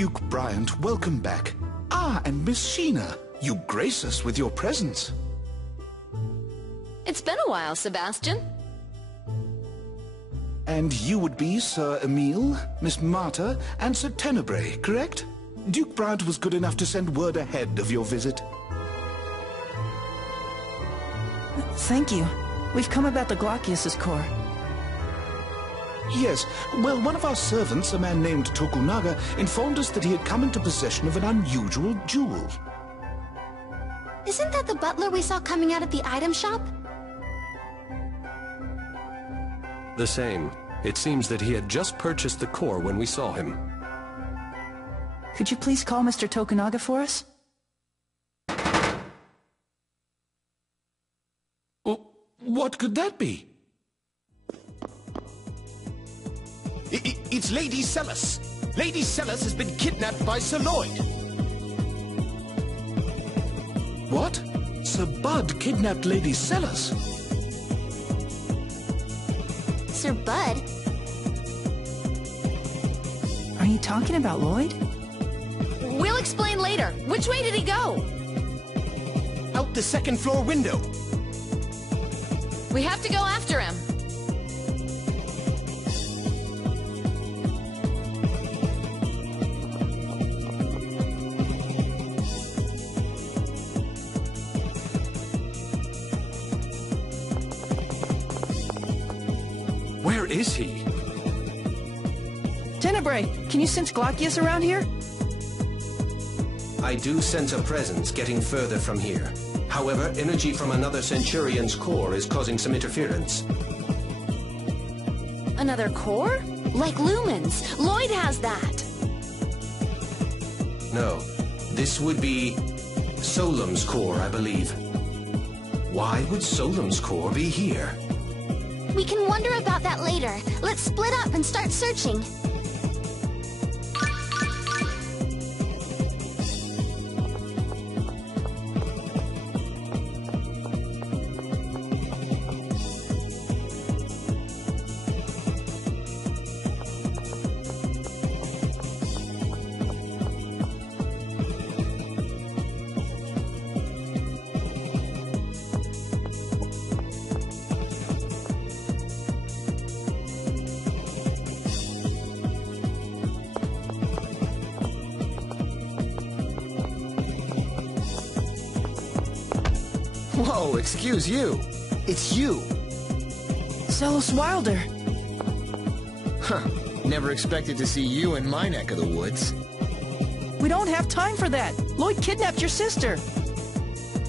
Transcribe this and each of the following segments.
Duke Bryant, welcome back. Ah, and Miss Sheena, you grace us with your presence. It's been a while, Sebastian. And you would be Sir Emile, Miss Marta, and Sir Tenebrae, correct? Duke Bryant was good enough to send word ahead of your visit. Thank you. We've come about the Glaucius's core. Yes, well, one of our servants, a man named Tokunaga, informed us that he had come into possession of an unusual jewel. Isn't that the butler we saw coming out of the item shop? The same. It seems that he had just purchased the core when we saw him. Could you please call Mr. Tokunaga for us? What could that be? It's Lady Celes. Lady Celes has been kidnapped by Sir Lloyd. What? Sir Bud kidnapped Lady Celes? Sir Bud? Are you talking about Lloyd? We'll explain later. Which way did he go? Out the second floor window. We have to go after him. Where is he? Tenebrae, can you sense Glaucius around here? I do sense a presence getting further from here. However, energy from another Centurion's core is causing some interference. Another core? Like lumens. Lloyd has that. No, this would be Solemn's core, I believe. Why would Solemn's core be here? We can wonder about that later. Let's split up and start searching. Whoa, excuse you. It's you. Zelos Wilder. Huh. Never expected to see you in my neck of the woods. We don't have time for that. Lloyd kidnapped your sister.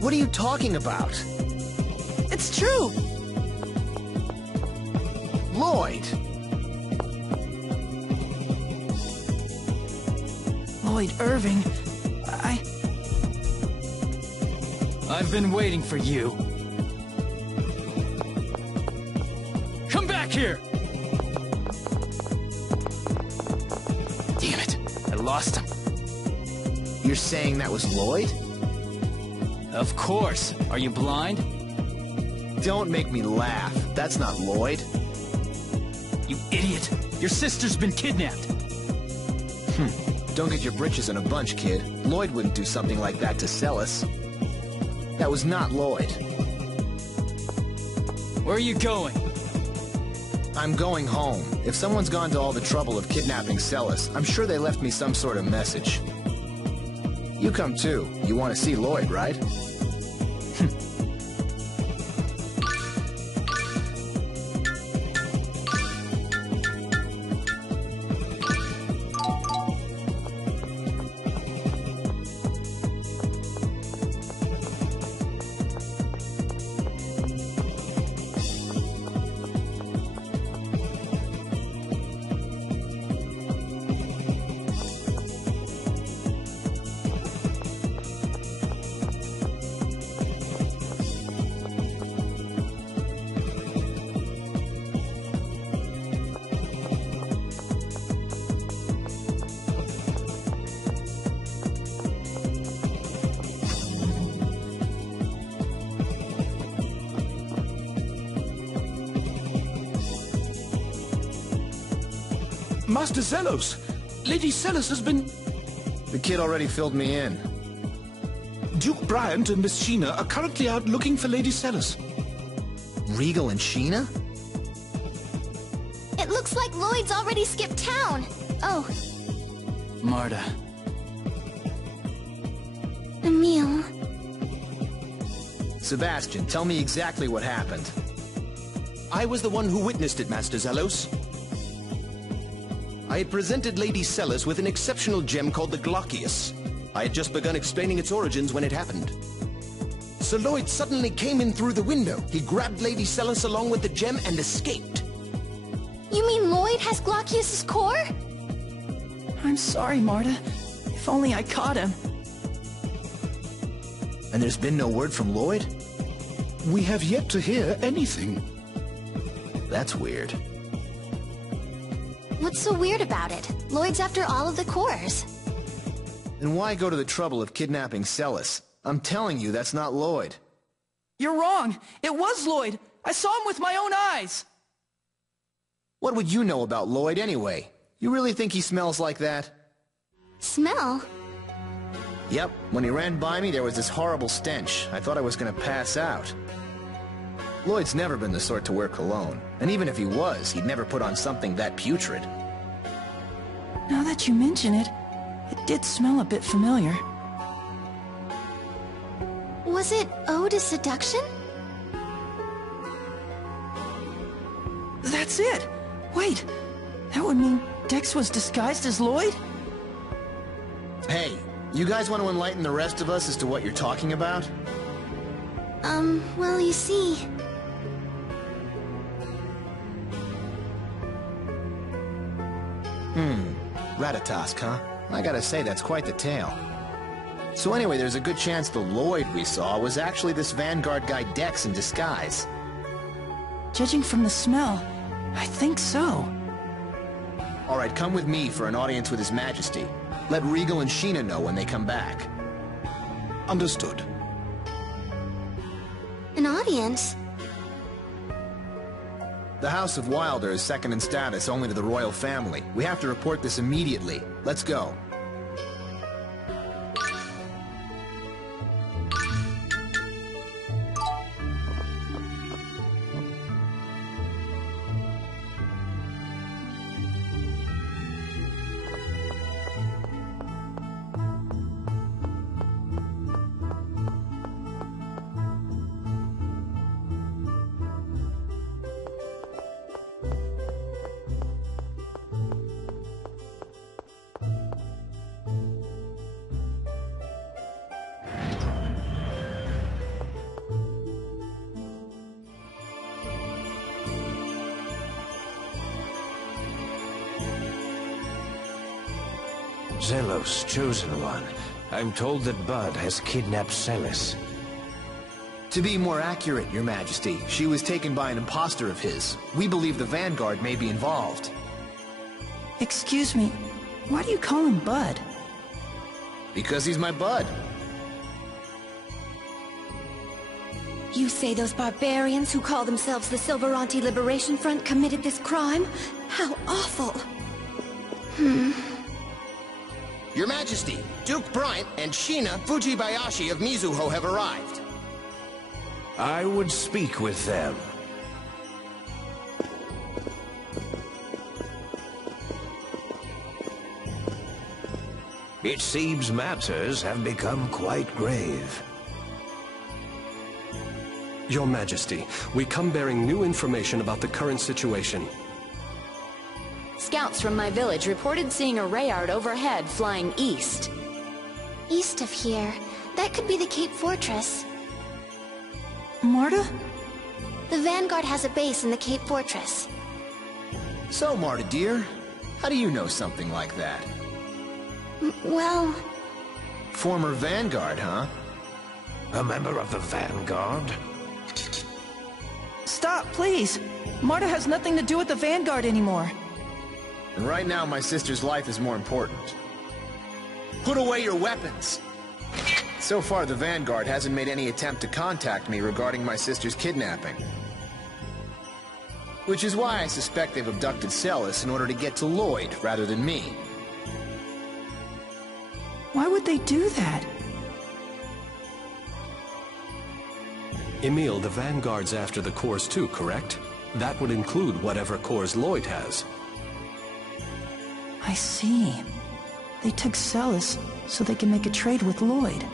What are you talking about? It's true. Lloyd! Lloyd Irving. I've been waiting for you. Come back here! Damn it. I lost him. You're saying that was Lloyd? Of course. Are you blind? Don't make me laugh. That's not Lloyd. You idiot! Your sister's been kidnapped! Don't get your britches in a bunch, kid. Lloyd wouldn't do something like that to Celes. That was not Lloyd. Where are you going? I'm going home. If someone's gone to all the trouble of kidnapping Celes, I'm sure they left me some sort of message. You come too. You want to see Lloyd, right? Master Zelos! Lady Celes has been... The kid already filled me in. Duke Bryant and Miss Sheena are currently out looking for Lady Celes. Regal and Sheena? It looks like Lloyd's already skipped town. Oh, Marta. Emil. Sebastian, tell me exactly what happened. I was the one who witnessed it, Master Zelos. I had presented Lady Celes with an exceptional gem called the Glockius. I had just begun explaining its origins when it happened. Sir Lloyd suddenly came in through the window. He grabbed Lady Celes along with the gem and escaped. You mean Lloyd has Glockius's core? I'm sorry, Marta. If only I caught him. And there's been no word from Lloyd? We have yet to hear anything. That's weird. What's so weird about it? Lloyd's after all of the cores. Then why go to the trouble of kidnapping Celes? I'm telling you, that's not Lloyd. You're wrong. It was Lloyd. I saw him with my own eyes. What would you know about Lloyd anyway? You really think he smells like that? Smell? Yep, when he ran by me there was this horrible stench. I thought I was gonna pass out. Lloyd's never been the sort to wear cologne, and even if he was, he'd never put on something that putrid. Now that you mention it, it did smell a bit familiar. Was it Ode to Seduction? That's it! Wait, that would mean Dex was disguised as Lloyd? Hey, you guys want to enlighten the rest of us as to what you're talking about? Well, you see... Ratatosk, huh? I gotta say, that's quite the tale. So anyway, there's a good chance the Lloyd we saw was actually this Vanguard guy Dex in disguise. Judging from the smell, I think so. Alright, come with me for an audience with His Majesty. Let Regal and Sheena know when they come back. Understood. An audience? The House of Wilder is second in status only to the royal family. We have to report this immediately. Let's go. Zelos, Chosen One. I'm told that Bud has kidnapped Celes. To be more accurate, Your Majesty, she was taken by an imposter of his. We believe the Vanguard may be involved. Excuse me, why do you call him Bud? Because he's my bud. You say those barbarians who call themselves the Silveranti Liberation Front committed this crime? How awful! Your Majesty, Duke Bryant and Sheena Fujibayashi of Mizuho have arrived. I would speak with them. It seems matters have become quite grave. Your Majesty, we come bearing new information about the current situation. Scouts from my village reported seeing a Rayard overhead flying east. East of here. That could be the Cape Fortress. Marta? The Vanguard has a base in the Cape Fortress. So, Marta dear, how do you know something like that? Well... Former Vanguard, huh? A member of the Vanguard? Stop, please! Marta has nothing to do with the Vanguard anymore. And right now, my sister's life is more important. Put away your weapons! So far, the Vanguard hasn't made any attempt to contact me regarding my sister's kidnapping. Which is why I suspect they've abducted Celes in order to get to Lloyd rather than me. Why would they do that? Emil, the Vanguard's after the cores too, correct? That would include whatever cores Lloyd has. I see. They took Celes so they can make a trade with Lloyd.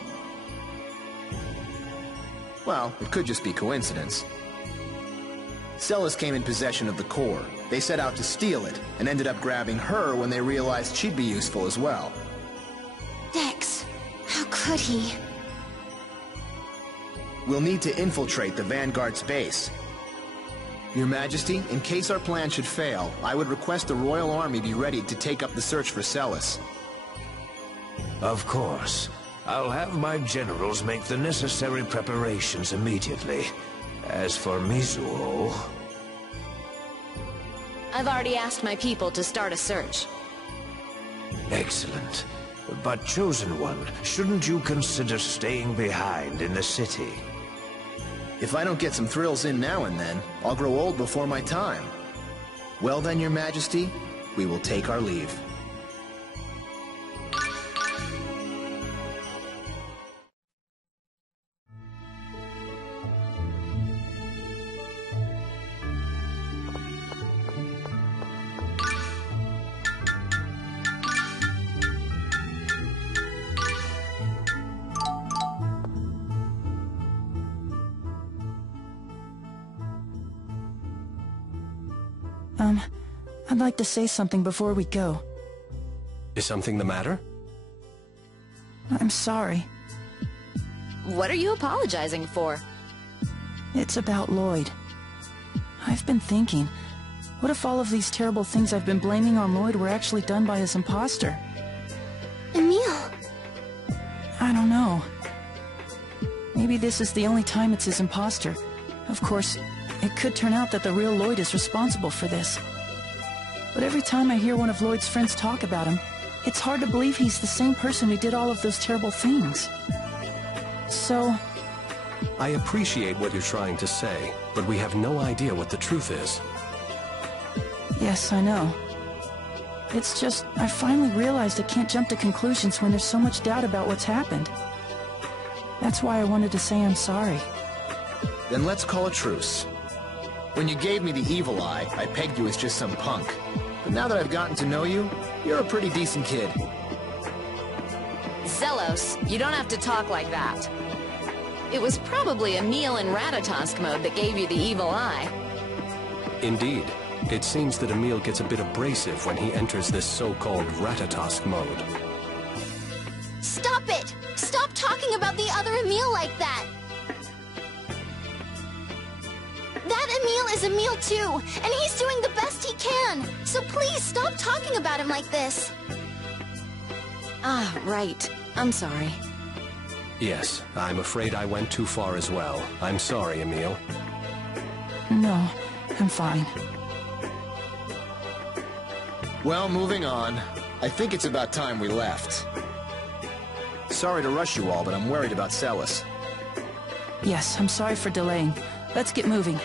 Well, it could just be coincidence. Celes came in possession of the core. They set out to steal it, and ended up grabbing her when they realized she'd be useful as well. Dex, how could he? We'll need to infiltrate the Vanguard's base. Your Majesty, in case our plan should fail, I would request the Royal Army be ready to take up the search for Celes. Of course. I'll have my generals make the necessary preparations immediately. As for Mizuho... I've already asked my people to start a search. Excellent. But, Chosen One, shouldn't you consider staying behind in the city? If I don't get some thrills in now and then, I'll grow old before my time. Well then, Your Majesty, we will take our leave. I'd like to say something before we go. Is something the matter? I'm sorry. What are you apologizing for? It's about Lloyd. I've been thinking, what if all of these terrible things I've been blaming on Lloyd were actually done by his imposter? Emil! I don't know. Maybe this is the only time it's his imposter. Of course, it could turn out that the real Lloyd is responsible for this. But every time I hear one of Lloyd's friends talk about him, it's hard to believe he's the same person who did all of those terrible things. So... I appreciate what you're trying to say, but we have no idea what the truth is. Yes, I know. It's just, I finally realized I can't jump to conclusions when there's so much doubt about what's happened. That's why I wanted to say I'm sorry. Then let's call a truce. When you gave me the evil eye, I pegged you as just some punk. But now that I've gotten to know you, you're a pretty decent kid. Zelos, you don't have to talk like that. It was probably Emil in Ratatosk mode that gave you the evil eye. Indeed. It seems that Emil gets a bit abrasive when he enters this so-called Ratatosk mode. Stop it! Stop talking about the other Emil like that! That Emil is Emil too, and he's doing the best he can! So please stop talking about him like this! Ah, right. I'm sorry. Yes, I'm afraid I went too far as well. I'm sorry, Emil. No, I'm fine. Well, moving on. I think it's about time we left. Sorry to rush you all, but I'm worried about Celes. Yes, I'm sorry for delaying. Let's get moving.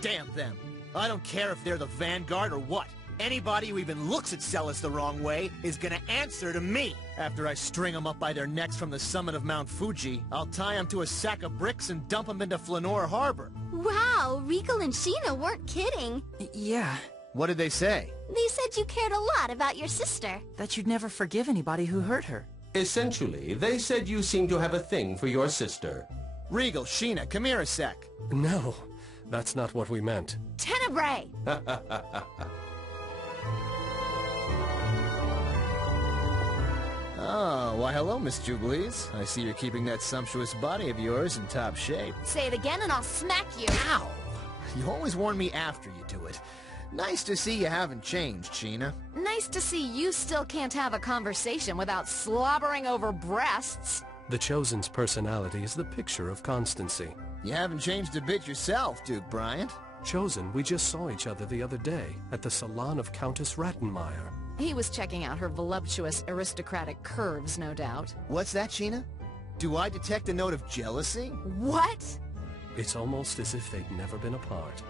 Damn them. I don't care if they're the Vanguard or what. Anybody who even looks at Celes the wrong way is gonna answer to me. After I string them up by their necks from the summit of Mount Fuji, I'll tie them to a sack of bricks and dump them into Flanor Harbor. Wow, Rico and Sheena weren't kidding. Yeah. What did they say? They said you cared a lot about your sister. That you'd never forgive anybody who hurt her. Essentially, they said you seem to have a thing for your sister. Regal, Sheena, come here a sec. No, that's not what we meant. Tenebrae! Oh, why hello, Miss Jubilees. I see you're keeping that sumptuous body of yours in top shape. Say it again and I'll smack you. Ow! You always warn me after you do it. Nice to see you haven't changed, Sheena. Nice to see you still can't have a conversation without slobbering over breasts. The Chosen's personality is the picture of constancy. You haven't changed a bit yourself, Duke Bryant. Chosen, we just saw each other the other day at the salon of Countess Rattenmeyer. He was checking out her voluptuous aristocratic curves, no doubt. What's that, Sheena? Do I detect a note of jealousy? What? It's almost as if they'd never been apart.